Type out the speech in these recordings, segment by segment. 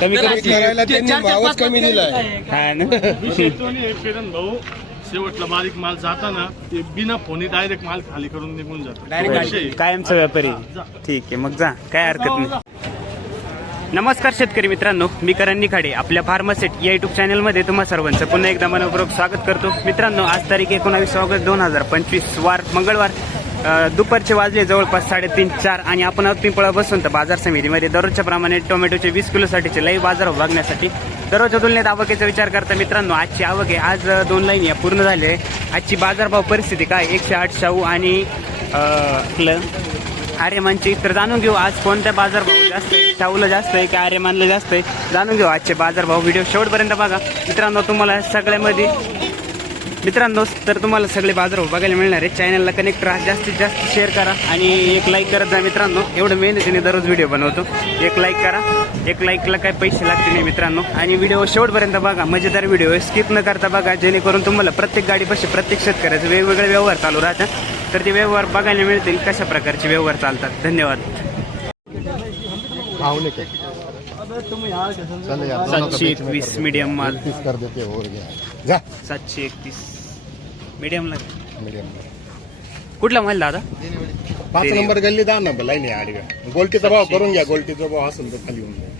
कमी कमी करायला त्यांनी भावच कमी दिलाय. हा ना. तो किरण भाऊ शेवटला बारीक माल जाताना ते बिना फोनी डायरेक्ट माल खाली करून निघून जातो. विषय कायमचा व्यापारी. ठीक आहे मग जा. काय हरकत नाही. नमस्कार शेतकरी मित्रांनो मी करण निखाडे आपल्या फार्मासेट या युट्यूब चॅनलमध्ये तुम्हा सर्वांचं पुन्हा एकदा मनपूर्वक स्वागत करतो. मित्रांनो आज तारीख एकोणावीस ऑगस्ट दोन हजार पंचवीस वार मंगळवार. दुपारचे वाजले जवळपास साडेतीन चार आणि आपण आहोत पिंपळा बसून. तर बाजार समितीमध्ये दररोजच्या प्रमाणे टोमॅटोचे वीस किलोसाठीचे लई बाजार बघण्यासाठी दररोजच्या तुलनेत आवकेचा विचार करता मित्रांनो आजची आवक आहे. आज दोन लाईन या पूर्ण झाले. आहे आजची बाजारभाव परिस्थिती काय? एकशे आठ शाहू आणि आपलं आर्यमानची. तर जाणून घेऊ आज कोणत्या बाजारभाव जास्त आहे? शाहूला जास्त आहे की आर्यमानला जास्त आहे? जाणून घेऊ आजचे बाजारभाव. व्हिडिओ शेवटपर्यंत बघा. मित्रांनो तुम्हाला सगळ्यामध्ये मित्रांनो तर तुम्हाला सगळे बाजारभाव बघायला मिळणार आहे. चॅनलला कनेक्ट राहा जास्तीत जास्त शेअर करा आणि एक लाईक करत जा मित्रांनो. एवढं मेहनतीने दररोज व्हिडिओ बनवतो. एक लाईक करा. एक लाईकला काय पैसे लागते नाही मित्रांनो. आणि व्हिडिओ शेवटपर्यंत बघा. मजेदार व्हिडिओ स्किप न करता बघा. जेणेकरून तुम्हाला प्रत्येक गाडीपाशी प्रत्येक शेतकऱ्याचे वेगवेगळे व्यवहार चालू राहतात. तर ते व्यवहार बघायला मिळतील. कशा प्रकारचे व्यवहार चालतात? धन्यवाद. सातशे एकवीस। मीडियम माल. कर देते और गया जा. सातशे एकतीस. मीडियमला मीडियम कुठला माल दादा? पाच ते- नंबर गल्ली दा ना लाईन आहे आडव्या गोलटीचा भाव करून घ्या गोलटीचा भाव असेल तर खाली होऊन जाईल.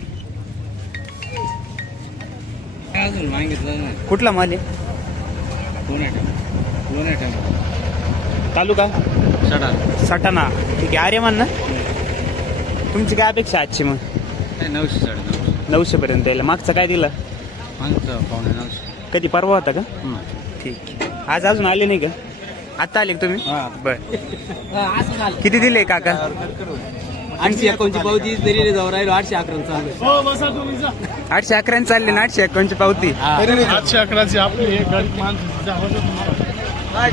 अजून मागितलं ना कुठला माल आहे? दोन आयटम दोन आयटम तालुका? सडा. सटाणा. ठीक आहे. आर्यमान ना? तुमची काय अपेक्षा आजची मग? नऊशे साडे नऊशे. नऊशे पर्यंत यायला. मागचं काय दिलं? मागचं पावणे नऊशे. कधी परवा होता का. ठीक आहे. आज अजून आले नाही का आता आले का तुम्ही हा. बर किती दिले काका आठशे एकावन्नची पावती तरी जाऊ राहिलो आठशे अकरा. हो बसा तुम्ही जा आठशे अकरा चालले ना आठशे एकावन्नची पावती आठशे अकराची आपली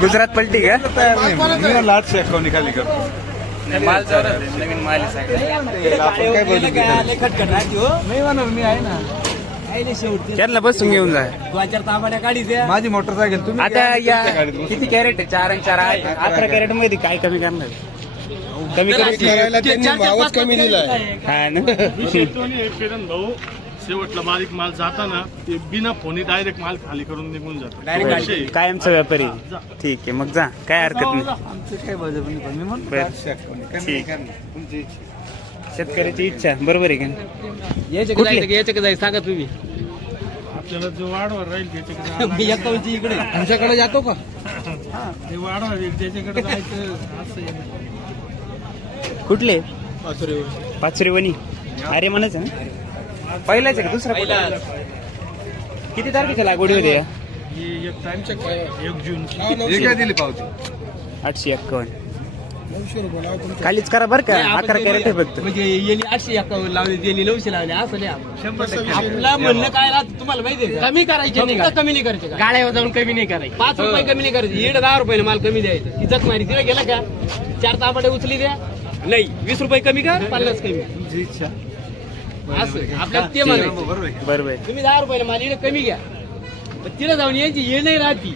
गुजरात पलटी का आठशे एकावन्न खाली करतो माल नवीन माल आहे सगळं. गेलं का? लय खटखट राहते हो. मी आहे ना काय. त्यांना बसून घेऊन जा. दोन चार तांबड्या काढीच्या माझी मोटरसायकल तुम्ही आता या किती कॅरेट आहे? चार आणि चार अकरा कॅरेट. मध्ये काय कमी करणार? कमी त्यांनी भावच कमी दिलाय. हा ना? किरण भाऊ शेवटला बारीक माल जाताना ते बिना फोनी डायरेक्ट माल खाली करून निघून जातो विषय कायमचा व्यापारी. ठीक आहे मग जा. काय हरकत नाही. आमचं काय कमी ठीक. शेतकऱ्याची इच्छा. बरोबर आहे का यायचं का कुठले? जायचं का? यायचं का जायचं? सांगा तुम्ही. आपल्याला जो वाढवर राहील त्याच्याकडे मी एकावन्नची इकडे. आमच्याकडे जातो का? ते वाढवर राहील त्याच्याकडे जायचं असं आहे. कुठले? पाचरे वणी. अरे म्हणायचं ना? पहिलाच आहे का दुसरा कुठला? किती तारखेच्या लागवडी होते या ही एक टाइमच्या एक जून. काय दिली पावती. आठशे एक्कावन्न खालीच करा बरं का. अकरा कॅरेट आहे फक्त. म्हणजे यांनी आठशे एकावन्न लावले यांनी नऊशे लावले असं नाही आपण. शंभर टक्के. आपला म्हणणं काय राहतं तुम्हाला माहिती आहे कमी करायचे नाही कमी नाही करायचे गाड्यावर जाऊन कमी नाही करायचे. पाच रुपये कमी नाही करायचे. इकडे दहा रुपये माल कमी द्यायचं. इज्जत मारी तिला गेला का? चार तांबडे उचली द्या. नाही. वीस रुपये कमी का? पन्नास कमी. तुमची इच्छा. असं. आपल्याला ते म्हणायचं. बरोबर आहे. बरोबर आहे. तुम्ही दहा रुपयाला माल इकडे कमी घ्या. पण तिला जाऊन यांची ये नाही राहती.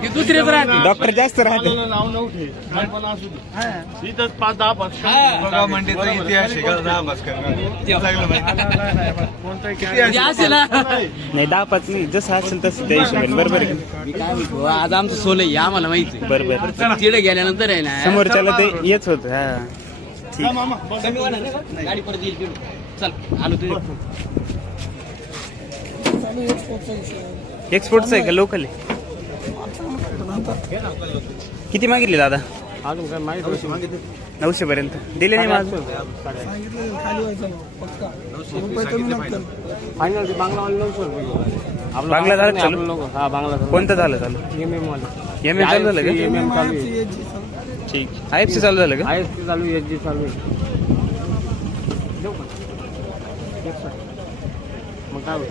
ती दुसरेच राहते. डॉक्टर जास्त राहते. मला नाव नव्हते काय पण असू दे. इथं पाच दहा पाच. हा. बघा मंडीचा इतिहास आहे का दहा मास चांगलं माहिती कोणताही म्हणजे असेल ना. नाही दहा पाच नाही. जसं असेल तसं त्या हिशोबाने बरोबर आहे. का? मी काय म्हणतो आज आमचं सोलं आहे आम्हाला माहिती आहे. बरोबर. तिकडे गेल्यानंतर आहे ना. समोरच्याला ते येच होत. हा. ठीक. कमी होणार नाही का? गाडी परत येईल तिकडे. चल आलो तुझ्या एक्सपोर्टचं आहे का लोकल आहे किती मागितले दादा? अजून काय माहिती नऊशे पर्यंत. दिले नाही माझं फायनल बांगलावाले नऊशे रुपये बांगला झालं चालू? नको हा बांगला कोणतं झालं चालू? एम एम वाले. एम एम चालू झालं का? एम एम चालू आहे. ठीक. आय एफ सी चालू झालं का? आय एस चालू आहे एच जी चालू आहे. देऊ का? मग काय होईल?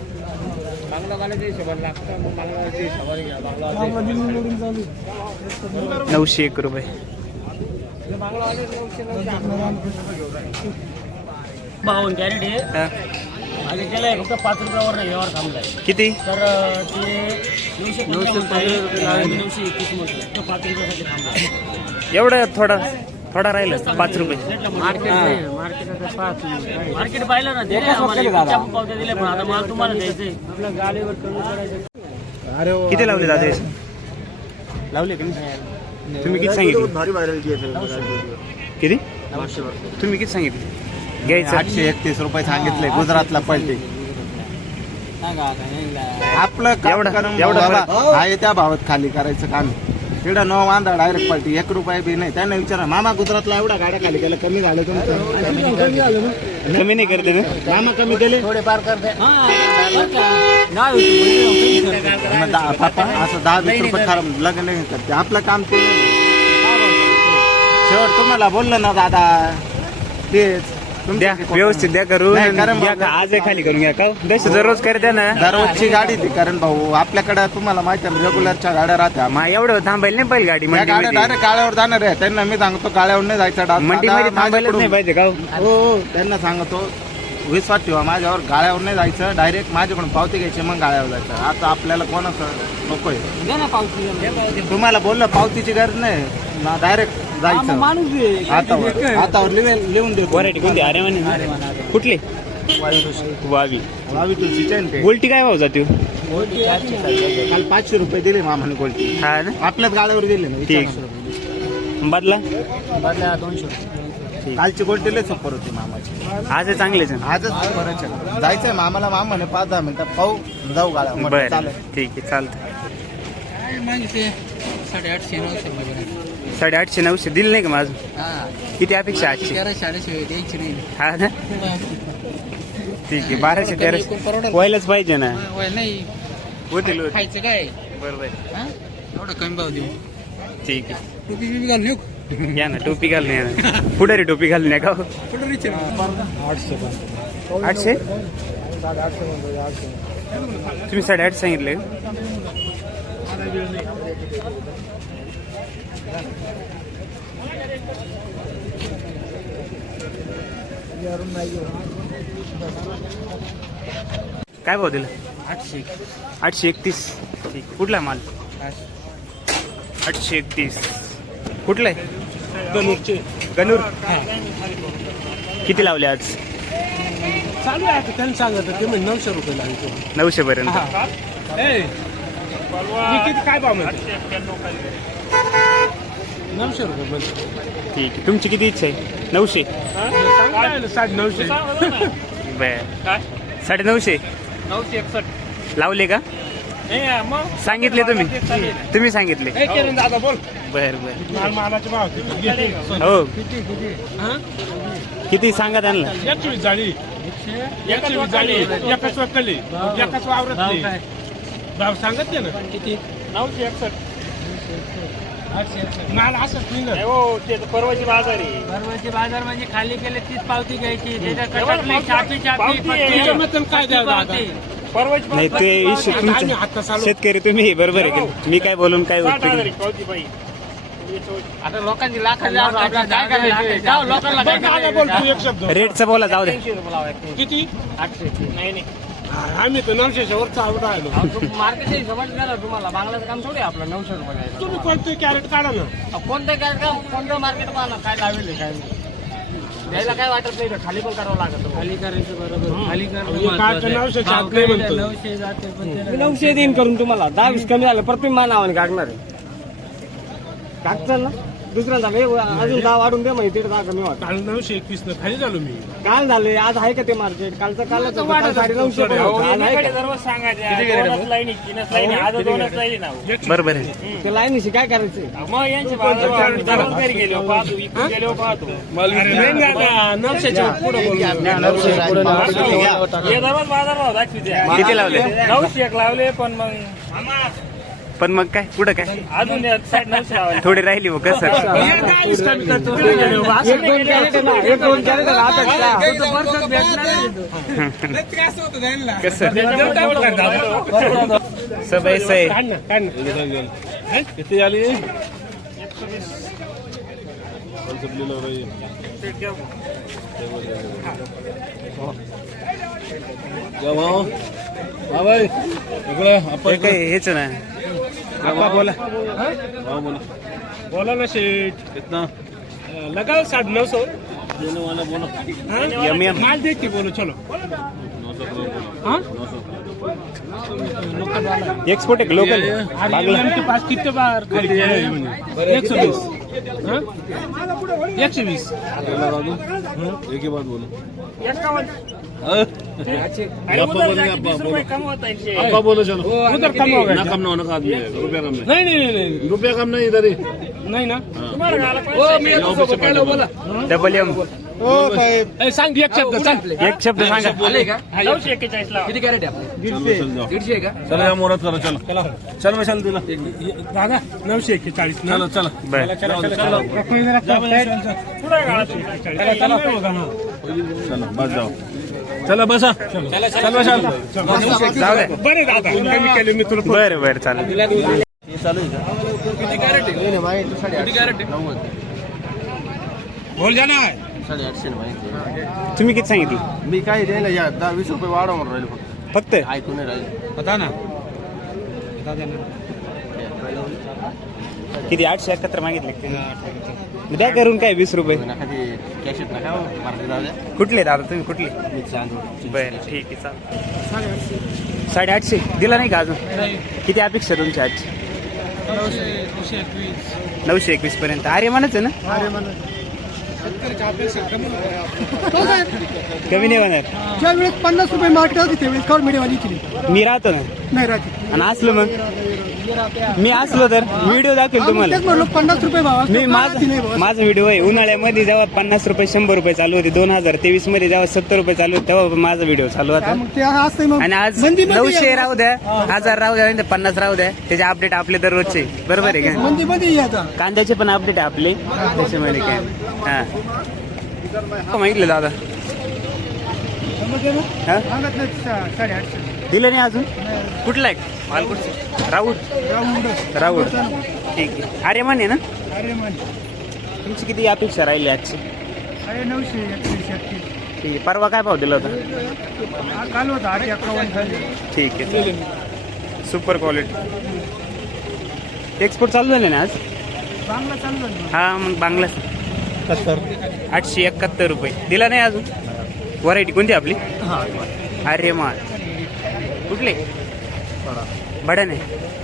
नऊशे एक रुपये. बावन्न कॅरेट आहे. आणि त्याला फक्त पाच रुपयावर व्यवहार थांबलाय. किती? तर ते नऊशे नऊशे नऊशे एकवीस तो पाच रुपयासाठी थांबला. एवढं थोडा? थोडा राहिलं पाच रुपये. मार्केट मार्केट पाहिलं ना ते आम्हाला एकूणच्या पावत्या दिल्या पण आता मला तुम्हाला द्यायचंय. आपल्या गाडीवर कमी करायचं. किती लावले दादा हे? लावले का नाही? तुम्ही किती सांगितले? किती? तुम्ही किती सांगितले? घ्यायचं. आठशे एकतीस रुपये सांगितले गुजरातला पलटी. आपलं काम एवढं- करून एवढं बाबा, फरक? आहे त्या भावात खाली करायचं काम. तिकडं न वांदा डायरेक्ट पलटी. एक रुपये बी नाही. त्यांना विचारा मामा गुजरातला एवढा गाड्या खाली केल्या कमी झालं तुमचं. कमी नाही करते. मामा कमी केले. थोडेफार करते. मग दहा- पापा असं दहा वीस रुपये खराब लग्न नाही करते. आपलं काम ते शेवट तुम्हाला बोललं ना दादा. तेच. द्या व्यवस्थित द्या करून कारण घ्या का आज खाली करून घ्या का? दश दररोज कर द्या ना. दररोजची गाडी ती कारण भाऊ आपल्याकडे तुम्हाला माहिती आहे रेग्युलरच्या गाड्या राहत्या. मग एवढं थांबायला नाही पाहिजे गाडी त्या गाड्या मंडीमध्ये डायरेक्ट गाड्यावर जाणार आहे त्यांना मी सांगतो गाड्यावर नाही जायचं डा- मंडीमध्ये दादा, थांबायलाच नाही माझ्याकडून- पाहिजे का हो? हो हो, त्यांना सांगतो विश्वास ठेवा माझ्यावर गाड्यावर नाही जायचं डायरेक्ट माझ्याकडून पावती घ्यायची मग गाड्यावर जायचं. आता आपल्याला कोणाचं नकोय. तुम्हाला बोललं पावतीची गरज नाही. ना डायरेक्ट जायचं. हातावर. हातावर लिहून लिहून देतो. व्हरायटी कोणती? अरे म्हणे कुठली? वावी वावी. तुझी चैन पे. गोल्टी काय भाव जाते? काल पाचशे रुपये दिले मामाने गोल्टी. हा ना? आपल्याच गाड्यावर दिले ना ठीक. विचारा. बदला? बदल्या दोनशे कालची गोल्टी लय सुपर होती मामाची. आज आहे चांगलेच आहे. आजच आहे. जायचंय मामाला मामा म्हणे पाच दहा मिनिटं. पाहू जाऊ गाड्या बरं. चालेल. ठीक आहे चालतं साडेआठशे नऊशे साडेआठशे नऊशे दिलं नाही का माझं? किती अपेक्षा नाही. हा ना? ठीक आहे बाराशे तेराशे. व्हायलाच पाहिजे ना. नाही. होतील बरोबर ठीक आहे. या ना टोपी घालून या ना. पुढारी टोपी घालून या का हो? आठशे तुम्ही साडेआठ सांगितले? काय भाव दिला? आठशे आठशे एकतीस. ठीक. कुठला आहे माल? आठशे एकतीस. कुठला आहे? गणूरचे गणूर? किती लावले आज? चालू आहे आता. त्यांनी सांगितलं ते म्हणजे नऊशे रुपये लागतो नऊशे पर्यंत. किती काय भाव म्हणते नऊशे रुपये ठीक आहे. तुमची किती इच्छा आहे? नऊशे? साडे नऊशे बर. साडे नऊशे नऊशे एकसष्ट. लावले का? मग. सांगितले तुम्ही. तुम्ही सांगितले. दादा बोल. बर बर. माल मालाचे भाव किती हो. हा? किती सांगा त्यांना? सांगत नाही ना? किती? नऊशे एकसष्ट. माल असंच निघत. हो ते परवाची बाजार आहे. बाजार म्हणजे खाली केले तीच पावती घ्यायची. त्याच्या छापी छापी पावती आहे. काय द्यावं? परवाची नाही ते इश्यू आम्ही तुमचं. हात चालू शेतकरी तुम्ही बरोबर आहे का मी काय बोलून काय. आता लोकांची लाखाची आपल्याला काय करायचं जाऊ, लोकांना काय बरं, दादा बोल तू करायचं? एक शब्द. रेटचं बोला जाऊ दे. किती? आठशे नाही नाही. आम्ही तर नऊशे वरचा आवड राहिलो मार्केटच्या हिशोबाने करा तुम्हाला. बांगलाचं काम थोडी आपलं नऊशे रुपये. तुम्ही कोणतं कॅरेट काढा ना. अहो, कोणतं काय का कोणतं मार्केट पाहणार? काय लावेल आहे, काय नाही. द्यायला काय वाटत नाही खाली पण करावं लागत. खाली करायचं बरोबर. खाली हे काय तर नऊशे चार नाही म्हणतो. नऊशे देईन करून तुम्हाला. दहा वीस कमी झालं परत तुम्ही मानावाने काढणार आहे. काढचाल ना? दुसऱ्यांदा वे- अजून दहा वाढून दे माहिती दहा कमी वाट काल नऊशे एकवीस न खाली झालो मी. काल झाले आज आहे का ते मार्केट? कालचं कालच होतं. काल साडे नऊशे पण होतं. आज आहे का? बरोबर आहे. ते लाईनीशी काय करायचं? नाही दादा, नऊशेच्या पुढे बोल. किती लावले? नऊशे एक लावले पण मग पण मग काय? पुढं काय? अजून एक साठ नऊशे लावायचे. थोडी राहिली मग कसं? हे काय वीस कमी करतो तुम्ही गेले. असं नाही कसं? काढ ना, काढ ना. किती झाली? हे काय हेच ना. बोला. ना शेठ. कितना लगाओ साढ़े नौ सौ. Yum yum. माल देख के बोलो चलो. हाँ? एक्सपोर्ट आहे लोकल. आर्यन के पास कितने बार खरीदे हैं एक सौ बीस हाँ? एक सौ बीस एक ही बात बोलो उधर कम होता है इनसे। अब्बा बोलो चलो उधर कम होगा ना कम ना होना आदमी है रुपया कम नहीं. रुपया कम नहीं इधर ही. नहीं ना? Double M. ए, सांग एक शब्द सांग. एक शब्द सांगा. नऊशे एक्केचाळीस लावा चलो या मोरात करो चलो. चल. चल दिला. दादा नऊशे एक्केचाळीस ना? चलो चलो. बर चलो बस जाओ चलो बसा. चल बसा जाऊ दे. बरे दादा. कमी केले मी तुला. बर बर चालेल. बोल जाना साडेआठशे माहिती तुम्ही किती सांगितली? मी काही द्यायला या दहा वीस रुपये वाढव म्हणून राहिले फक्त. फक्त? ऐकून नाही राहिले. बता ना. किती आठशे एकाहत्तर मागितले? द्या करून काय वीस रुपये? नका ते कॅशेट नका मार्केट जाऊ द्या. कुठले दादा तुम्ही कुठले? मी चांदूर बर ठीक आहे चालेल. साडेआठशे. दिला नाही का अजून? किती अपेक्षा तुमची आजची? नऊशे एकवीस. पर्यंत. अरे म्हणच आहे ना? कमी नाही होणार. ज्या वेळेस पन्नास रुपये मार्केट होती त्यावेळेस मीडियावाली केली. मी राहतो ना. नाही राहते. आणि असलो मग? मी असलो तर व्हिडिओ दाखवेल तुम्हाला. म्हणलो पन्नास रुपये भाव मी माझा व्हिडिओ आहे. उन्हाळ्यामध्ये जेव्हा पन्नास रुपये शंभर रुपये चालू होते दोन हजार तेवीसमध्ये जेव्हा सत्तर रुपये चालू होते तेव्हा माझा व्हिडिओ चालू होता. आणि आज नऊशे. राहू द्या हजार राहू द्या आणि पन्नास राहू द्या. त्याचे अपडेट आपले दररोजचे. बरोबर आहे का? कांद्याचे पण अपडेट आपले. त्याच्यामध्ये काय? हा. हो, मागितलं दादा दिलं नाही अजून? कुठला आहे? माल कुठचं राऊड राऊंड राऊड ठीक आहे. अरे म्हणे ना? अरे मन तुमची किती अपेक्षा राहिली आजची? अरे नऊशे एकतीस ठीक आहे. परवा काय भाव दिला होता? हा काल होता आठ अकावन्न झाले ठीक आहे. सुपर क्वालिटी एक्सपोर्ट चालू झाले ना आज? चांगला चालू आहे हा मग बांगला आठशे एकाहत्तर रुपये. दिला नाही अजून? व्हरायटी कोणती आपली? अरे मा कुठले बडा नाही